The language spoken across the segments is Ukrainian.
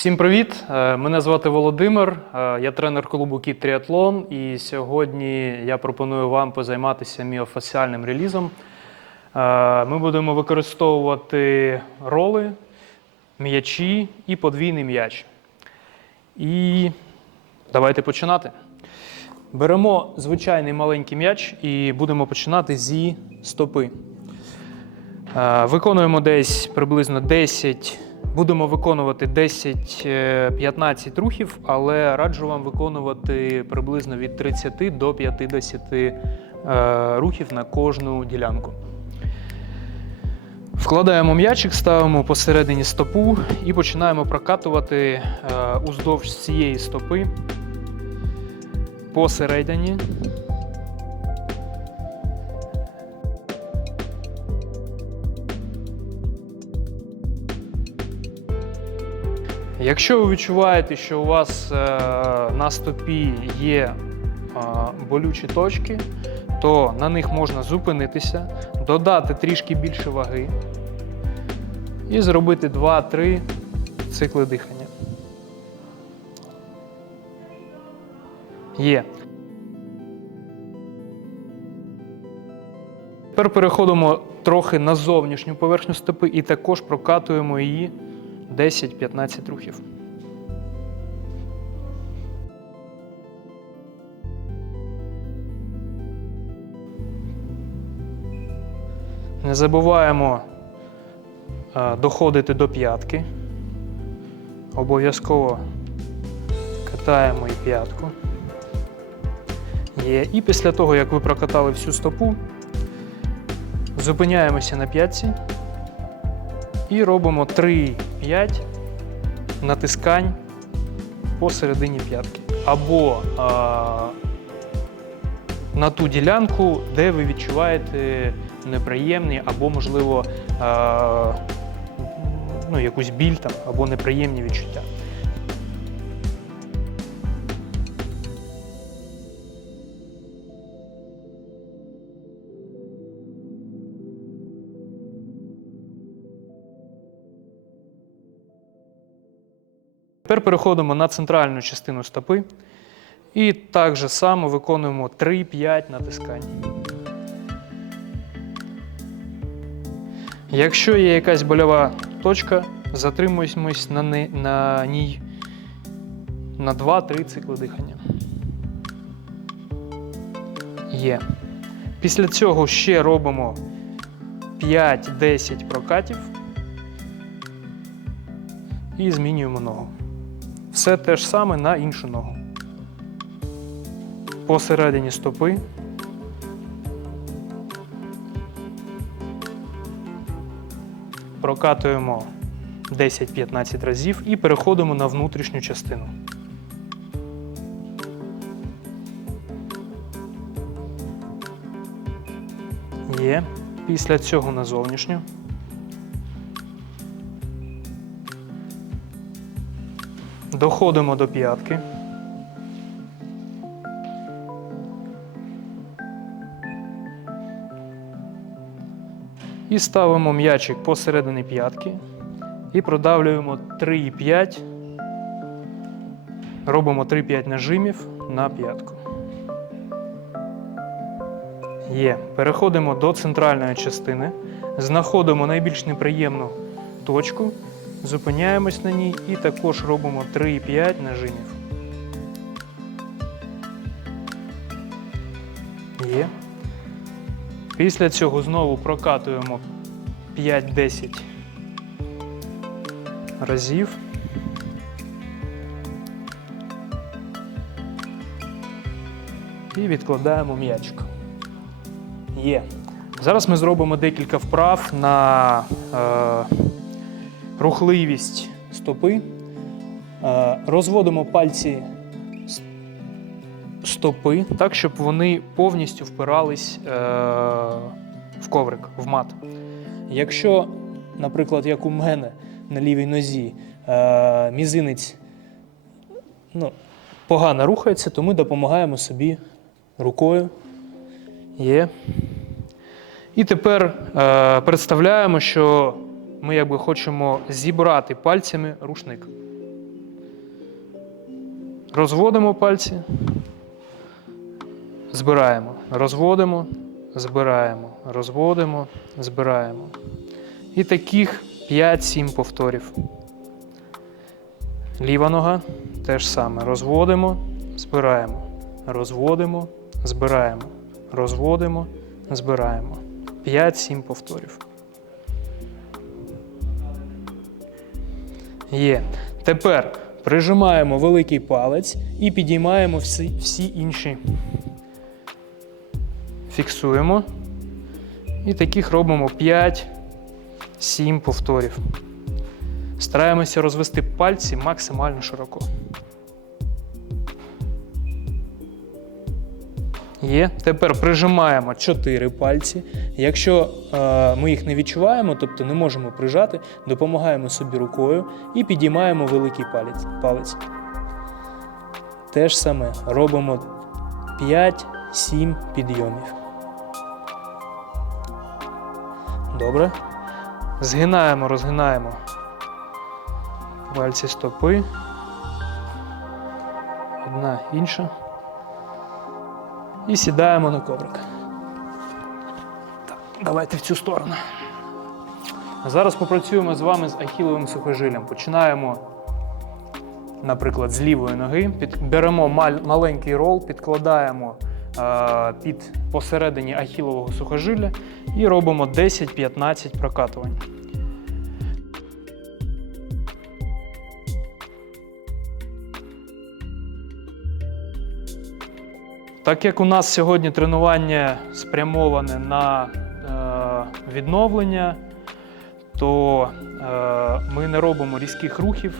Всім привіт! Е, Мене звати Володимир. е, Я тренер клубу Кіт Тріатлон. І сьогодні я пропоную вам позайматися міофасіальним релізом. Е, Ми будемо використовувати роли, м'ячі і подвійний м'яч. І давайте починати. Беремо звичайний маленький м'яч і будемо починати зі стопи. Виконуємо десь приблизно 10, будемо виконувати 10-15 рухів, але раджу вам виконувати приблизно від 30 до 50 е, рухів на кожну ділянку. Вкладаємо м'ячик, ставимо посередині стопу і починаємо прокатувати е, уздовж цієї стопи посередині. Якщо ви відчуваєте, що у вас е, на стопі є е, болючі точки, то на них можна зупинитися, додати трішки більше ваги і зробити 2-3 цикли дихання. Є. Тепер переходимо трохи на зовнішню поверхню стопи і також прокатуємо її 10-15 рухів. Не забуваємо е, доходити до п'ятки. Обов'язково катаємо і п'ятку. І після того, як ви прокатали всю стопу, зупиняємося на п'ятці і робимо 3-5 натискань посередині п'ятки. Або а, на ту ділянку, де ви відчуваєте неприємні, або, можливо, а, ну, якусь біль там, або неприємні відчуття. Тепер переходимо на центральну частину стопи і так же само виконуємо 3-5 натискань. Якщо є якась больова точка, затримуємось на, ни- на ній на 2-3 цикли дихання. Є. Після цього ще робимо 5-10 прокатів і змінюємо ногу. Все те ж саме на іншу ногу. Посередині стопи. Прокатуємо 10-15 разів і переходимо на внутрішню частину. Є. Після цього на зовнішню. Доходимо до п'ятки. І ставимо м'ячик посередині п'ятки і продавлюємо 3,5. Робимо 3-5 нажимів на п'ятку. Є. Переходимо до центральної частини. Знаходимо найбільш неприємну точку. Зупиняємось на ній і також робимо 3,5 нажимів. Є. Після цього знову прокатуємо 5-10 разів. І відкладаємо м'ячик. Є. Зараз ми зробимо декілька вправ на е, рухливість стопи. Е, Розводимо пальці стопи так, щоб вони повністю впирались е, в коврик, в мат. Якщо, наприклад, як у мене на лівій нозі, е, мізинець ну, погано рухається, то ми допомагаємо собі рукою. Є. І тепер е, представляємо, що ми якби хочемо зібрати пальцями рушник. Розводимо пальці, збираємо, розводимо, збираємо, розводимо, збираємо. І таких 5-7 повторів. Ліва нога теж саме. Розводимо, збираємо, розводимо, збираємо, розводимо, збираємо. 5-7 повторів. Є. Тепер прижимаємо великий палець і підіймаємо всі, всі інші. Фіксуємо. І таких робимо 5-7 повторів. Стараємося розвести пальці максимально широко. Є. Тепер прижимаємо 4 пальці. Якщо е, ми їх не відчуваємо, тобто не можемо прижати, допомагаємо собі рукою і підіймаємо великий палець. палець. Те ж саме робимо 5-7 підйомів. Добре. Згинаємо, розгинаємо пальці стопи. Одна інша. І сідаємо на коврик. Так, давайте в цю сторону. Зараз попрацюємо з вами з ахіловим сухожиллям. Починаємо, наприклад, з лівої ноги. Беремо маленький рол, підкладаємо е, під посередині ахілового сухожилля і робимо 10-15 прокатувань. Так як у нас сьогодні тренування спрямоване на е, відновлення, то е, ми не робимо різких рухів,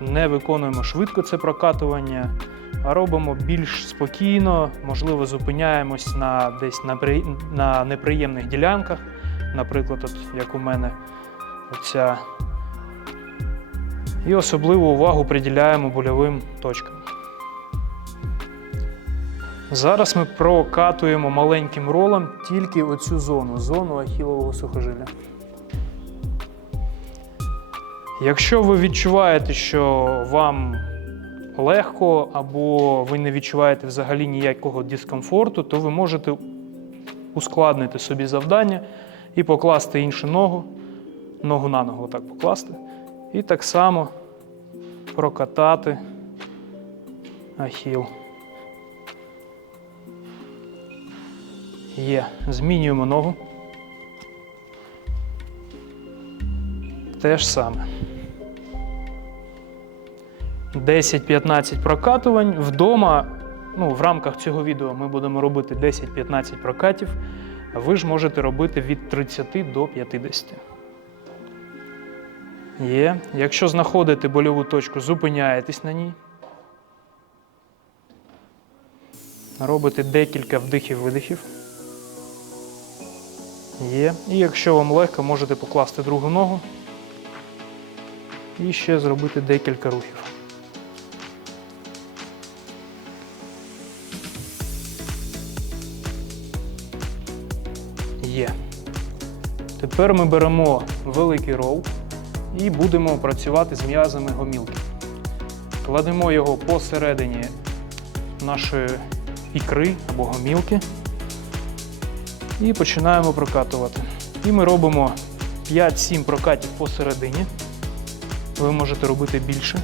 не виконуємо швидко це прокатування, а робимо більш спокійно, можливо, зупиняємось на десь на, при- на неприємних ділянках, наприклад, от як у мене оця. І особливу увагу приділяємо больовим точкам. Зараз ми прокатуємо маленьким ролом тільки оцю зону, зону ахілового сухожилля. Якщо ви відчуваєте, що вам легко або ви не відчуваєте взагалі ніякого дискомфорту, то ви можете ускладнити собі завдання і покласти іншу ногу, ногу на ногу так покласти, і так само прокатати ахіл. Є. Змінюємо ногу. Те ж саме. 10-15 прокатувань. Вдома, ну, в рамках цього відео ми будемо робити 10-15 прокатів. Ви ж можете робити від 30 до 50. Є. Якщо знаходите больову точку, зупиняєтесь на ній. Робите декілька вдихів-видихів. Є. І якщо вам легко, можете покласти другу ногу і ще зробити декілька рухів. Є. Тепер ми беремо великий рол і будемо працювати з м'язами гомілки. Кладемо його посередині нашої ікри або гомілки. І починаємо прокатувати. І ми робимо 5-7 прокатів посередині. Ви можете робити більше.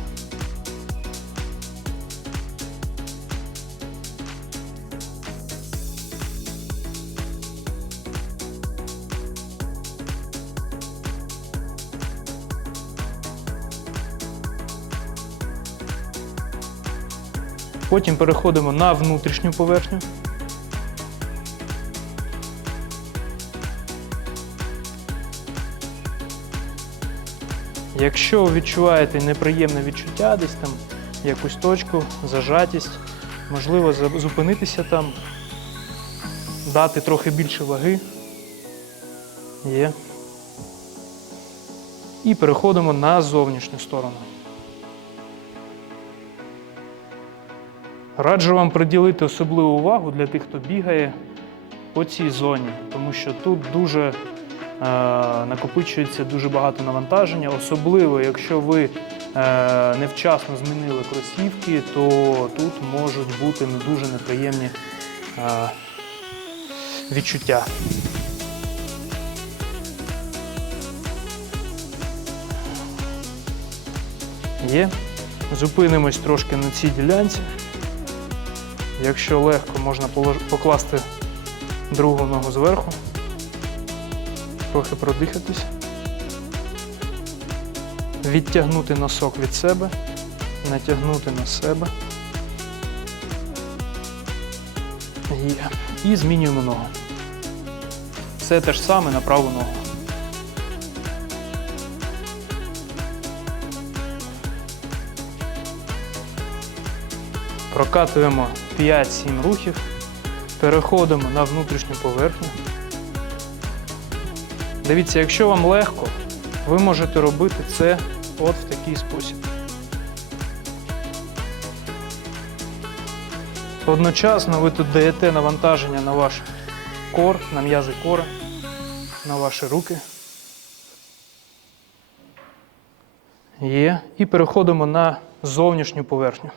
Потім переходимо на внутрішню поверхню. Якщо відчуваєте неприємне відчуття, десь там якусь точку, зажатість, можливо зупинитися там, дати трохи більше ваги. Є. І переходимо на зовнішню сторону. Раджу вам приділити особливу увагу для тих, хто бігає по цій зоні, тому що тут дуже накопичується дуже багато навантаження, особливо якщо ви е, невчасно змінили кросівки, то тут можуть бути не дуже неприємні е, відчуття. Є. Зупинимось трошки на цій ділянці. Якщо легко, можна покласти другу ногу зверху, трохи продихатись, відтягнути носок від себе, натягнути на себе. Є. І змінюємо ногу. Все те ж саме на праву ногу. Прокатуємо 5-7 рухів, переходимо на внутрішню поверхню. Дивіться, якщо вам легко, ви можете робити це от в такий спосіб. Одночасно ви тут даєте навантаження на ваш кор, на м'язи кора, на ваші руки. Є. І переходимо на зовнішню поверхню.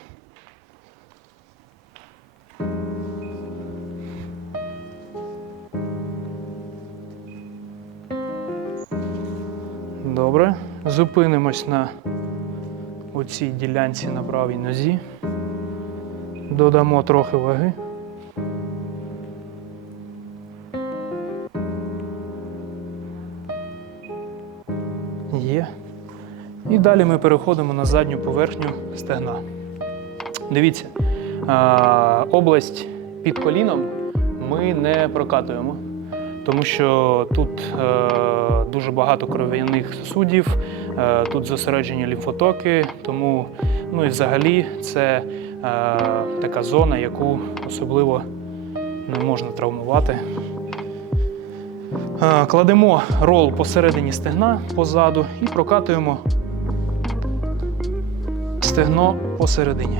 Добре. Зупинимось на оцій ділянці на правій нозі. Додамо трохи ваги. Є. І далі ми переходимо на задню поверхню стегна. Дивіться, область під коліном ми не прокатуємо, тому що тут е, дуже багато кров'яних сосудів, е, тут зосереджені лімфотоки, тому ну і взагалі це е, така зона, яку особливо не можна травмувати. Кладемо рол посередині стегна позаду і прокатуємо стегно посередині.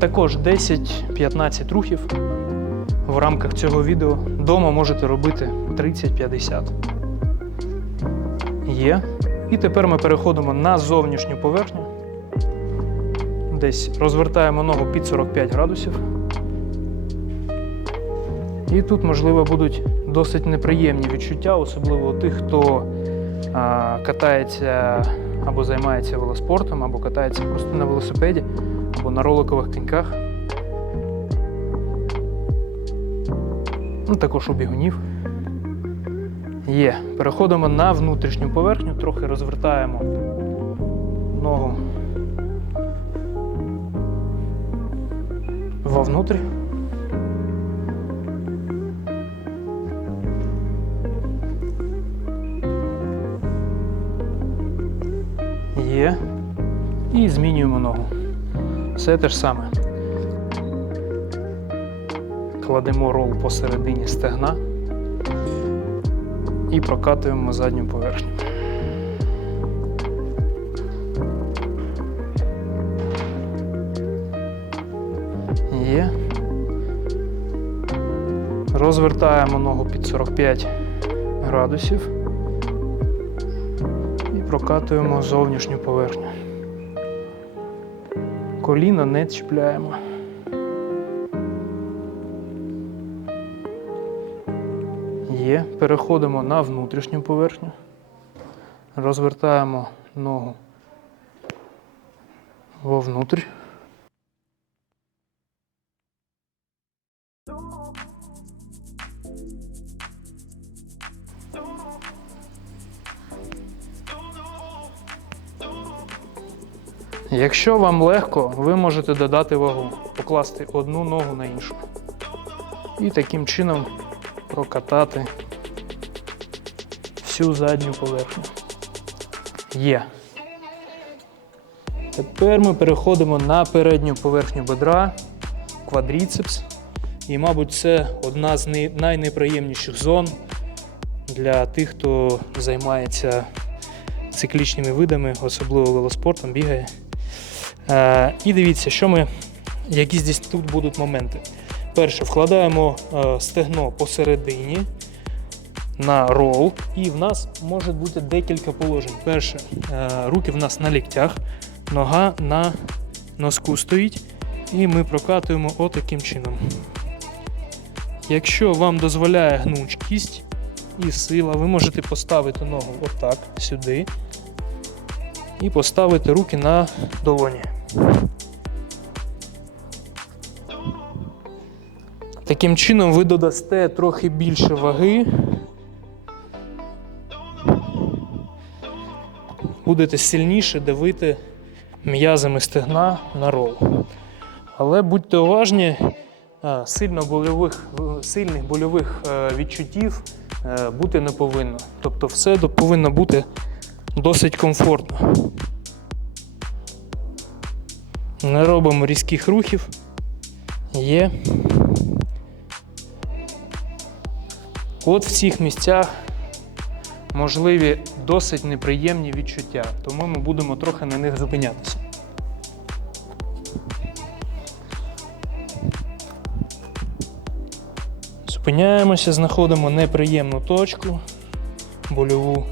Також 10-15 рухів в рамках цього відео. Дома можете робити 30-50. Є. І тепер ми переходимо на зовнішню поверхню. Десь розвертаємо ногу під 45 градусів. І тут, можливо, будуть досить неприємні відчуття, особливо у тих, хто а, катається або займається велоспортом, або катається просто на велосипеді, на роликових коньках. Ну, також у бігунів. Є. Переходимо на внутрішню поверхню, трохи розвертаємо ногу вовнутрь. Є. І змінюємо ногу. Все те ж саме. Кладемо рол посередині стегна і прокатуємо задню поверхню. Є. Розвертаємо ногу під 45 градусів і прокатуємо зовнішню поверхню. Коліна не чіпляємо. Є. Переходимо на внутрішню поверхню. Розвертаємо ногу вовнутрь. Якщо вам легко, ви можете додати вагу, покласти одну ногу на іншу. І таким чином прокатати всю задню поверхню. Є. Тепер ми переходимо на передню поверхню бедра, квадріцепс. І, мабуть, це одна з найнеприємніших зон для тих, хто займається циклічними видами, особливо велоспортом, бігає. Е, і дивіться, що ми, які здесь тут будуть моменти. Перше, вкладаємо е, стегно посередині на рол, і в нас може бути декілька положень. Перше, е, руки в нас на ліктях, нога на носку стоїть, і ми прокатуємо отаким чином. Якщо вам дозволяє гнучкість і сила, ви можете поставити ногу отак сюди і поставити руки на долоні. Таким чином ви додасте трохи більше ваги. Будете сильніше давити м'язами стегна на рол. Але будьте уважні, сильно больових, сильних больових е, відчуттів е, бути не повинно. Тобто все повинно бути досить комфортно. Не робимо різких рухів. Є. От в цих місцях можливі досить неприємні відчуття, тому ми будемо трохи на них зупинятися. Зупиняємося, знаходимо неприємну точку, больову.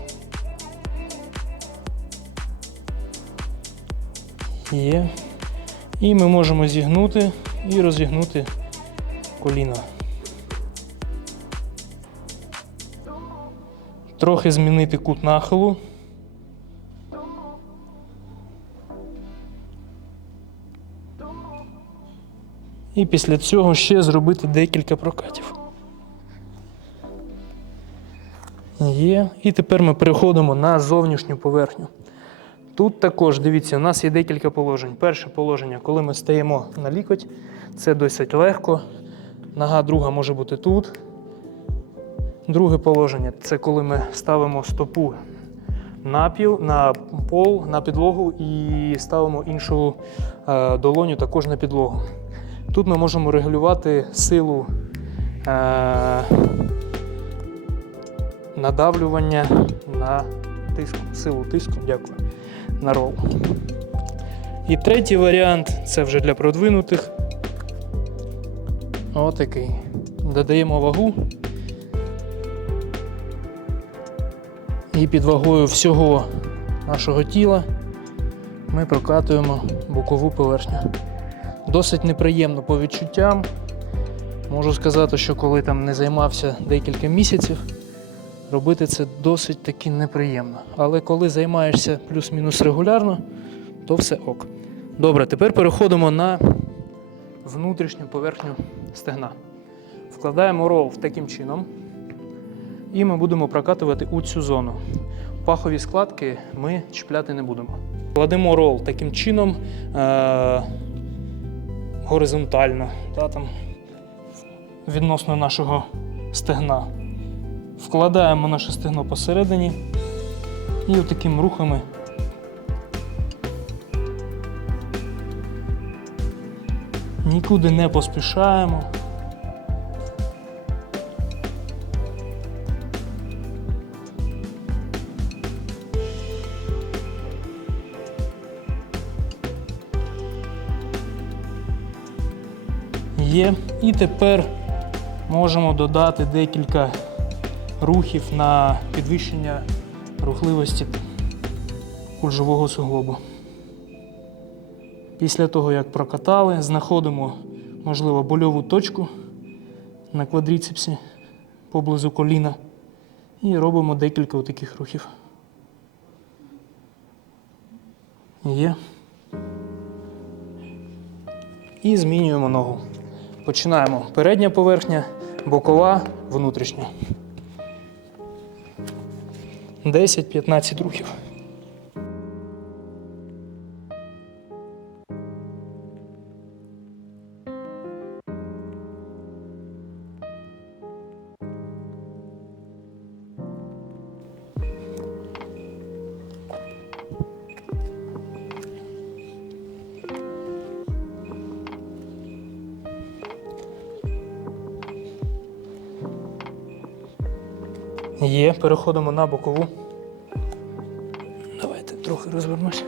Є. І ми можемо зігнути і розігнути коліно. Трохи змінити кут нахилу. І після цього ще зробити декілька прокатів. Є. І тепер ми переходимо на зовнішню поверхню. Тут також, дивіться, у нас є декілька положень. Перше положення, коли ми стаємо на лікоть, це досить легко. Нога друга може бути тут. Друге положення це коли ми ставимо стопу на піл, на пол, на підлогу і ставимо іншу е, долоню також на підлогу. Тут ми можемо регулювати силу е, надавлювання на тиск, силу тиску, дякую, на рол. І третій варіант це вже для продвинутих. Отакий. Додаємо вагу. І під вагою всього нашого тіла ми прокатуємо бокову поверхню. Досить неприємно по відчуттям. Можу сказати, що коли там не займався декілька місяців, робити це досить таки неприємно. Але коли займаєшся плюс-мінус регулярно, то все ок. Добре, тепер переходимо на внутрішню поверхню стегна. Вкладаємо рол таким чином. І ми будемо прокатувати у цю зону. Пахові складки ми чіпляти не будемо. Кладемо рол таким чином е- горизонтально, та, там, відносно нашого стегна. Вкладаємо наше стегно посередині і такими рухами нікуди не поспішаємо. Є. І тепер можемо додати декілька рухів на підвищення рухливості кульжового суглобу. Після того, як прокатали, знаходимо, можливо, больову точку на квадріцепсі поблизу коліна і робимо декілька таких рухів. Є. І змінюємо ногу. Починаємо. Передня поверхня, бокова, внутрішня. 10-15 рухів. Є, переходимо на бокову. Давайте трохи розвернусь.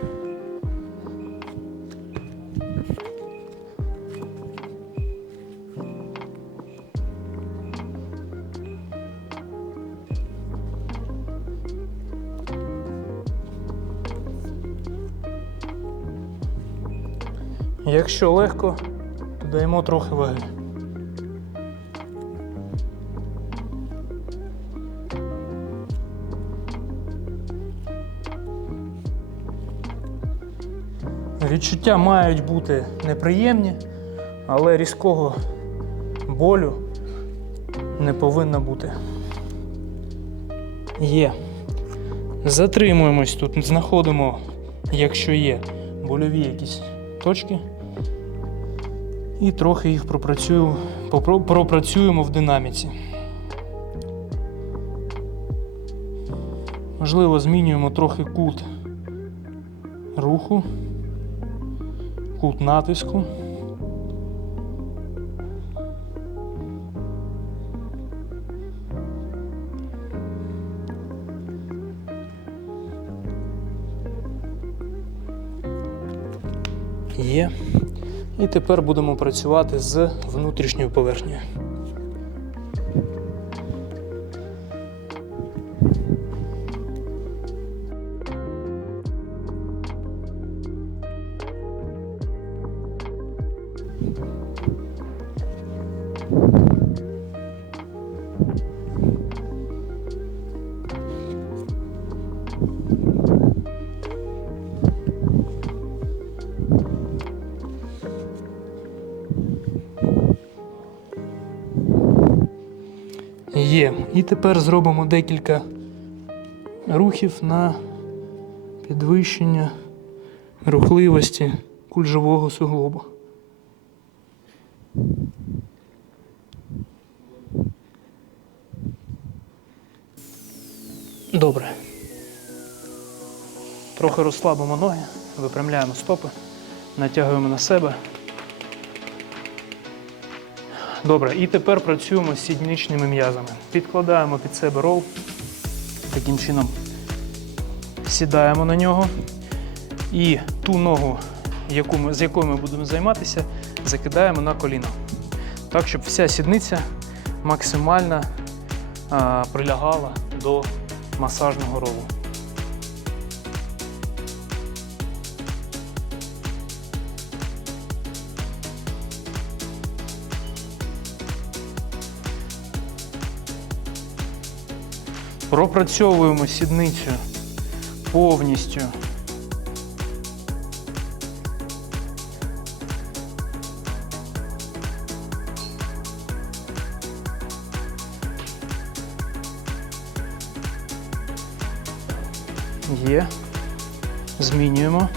Якщо легко, додаємо трохи ваги. Відчуття мають бути неприємні, але різкого болю не повинно бути. Є. Затримуємось тут, знаходимо, якщо є больові якісь точки. І трохи їх пропрацюю, пропрацюємо в динаміці. Можливо, змінюємо трохи кут руху, кут натиску. Є. І тепер будемо працювати з внутрішньою поверхнею. І тепер зробимо декілька рухів на підвищення рухливості кульжового суглобу. Добре. Трохи розслабимо ноги, випрямляємо стопи, натягуємо на себе. Добре, і тепер працюємо з сідничними м'язами. Підкладаємо під себе рол. Таким чином сідаємо на нього. І ту ногу, яку ми, з якою ми будемо займатися, закидаємо на коліно. Так, щоб вся сідниця максимально а, прилягала до масажного ролу. Пропрацьовуємо сідницю повністю. Є. Змінюємо.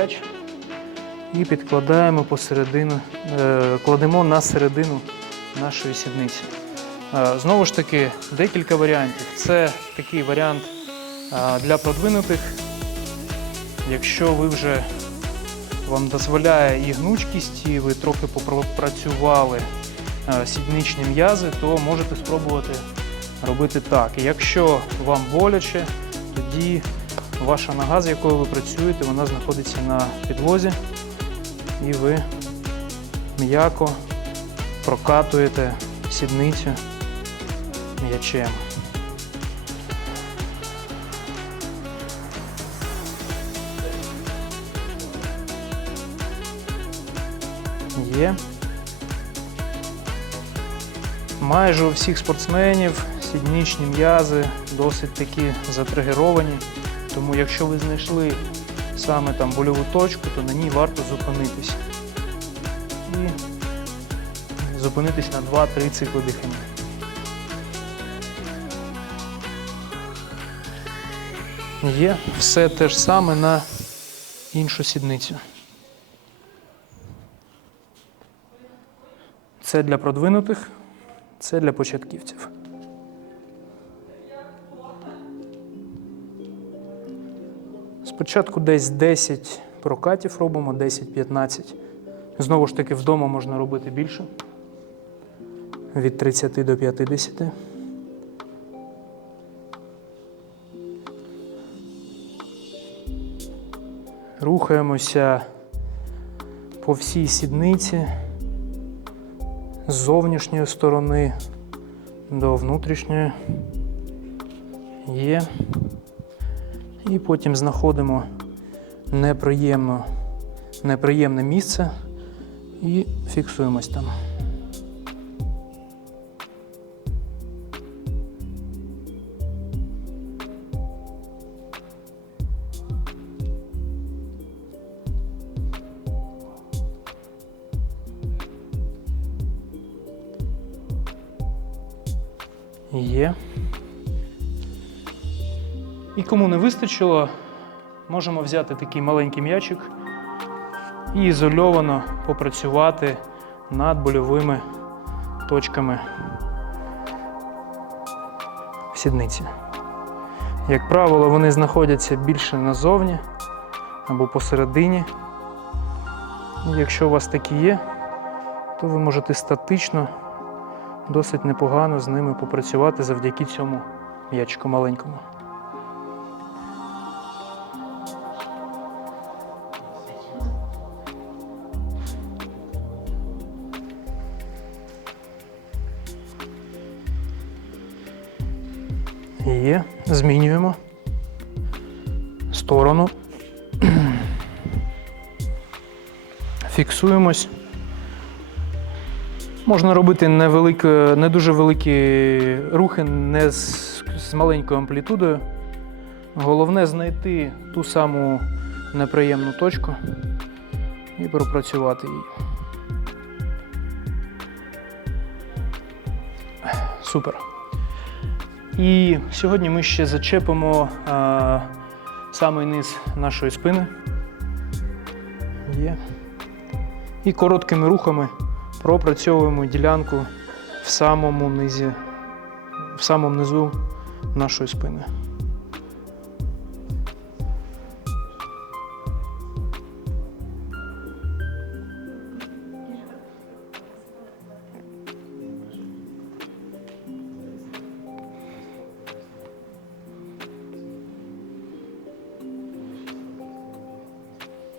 М'яч і підкладаємо посередину, е, кладемо на середину нашої сідниці. Е, Знову ж таки, декілька варіантів. Це такий варіант е, для продвинутих. Якщо ви вже вам дозволяє і гнучкість, і ви трохи попрацювали сідничні м'язи, то можете спробувати робити так. Якщо вам боляче, тоді ваша нога, з якою ви працюєте, вона знаходиться на підлозі, і ви м'яко прокатуєте сідницю м'ячем. Є. Майже у всіх спортсменів сідничні м'язи досить такі затригеровані. Тому якщо ви знайшли саме там больову точку, то на ній варто зупинитись. І зупинитись на 2-3 цикли дихання. Є все те ж саме на іншу сідницю. Це для продвинутих, це для початківців. Спочатку десь 10 прокатів робимо 10-15. Знову ж таки, вдома можна робити більше. Від 30 до 50. Рухаємося по всій сідниці з зовнішньої сторони до внутрішньої. Є. І потім знаходимо неприємно, неприємне місце і фіксуємось там. Є. І кому не вистачило, можемо взяти такий маленький м'ячик і ізольовано попрацювати над больовими точками в сідниці. Як правило, вони знаходяться більше назовні або посередині. Якщо у вас такі є, то ви можете статично досить непогано з ними попрацювати завдяки цьому м'ячику маленькому. Є, змінюємо сторону. Фіксуємось. Можна робити невеликі, не дуже великі рухи, не з, з маленькою амплітудою. Головне знайти ту саму неприємну точку і пропрацювати її. Супер. І сьогодні ми ще зачепимо а, самий низ нашої спини. Є. І короткими рухами пропрацьовуємо ділянку в самому низі, в самому низу нашої спини.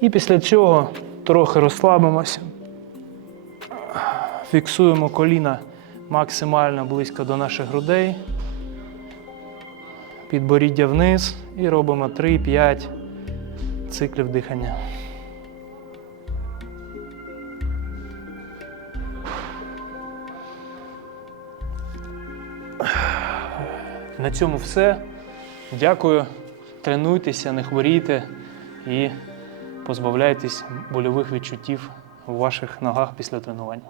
І після цього трохи розслабимося. Фіксуємо коліна максимально близько до наших грудей. Підборіддя вниз і робимо 3-5 циклів дихання. На цьому все. Дякую. Тренуйтеся, не хворійте і позбавляйтесь больових відчуттів у ваших ногах після тренувань.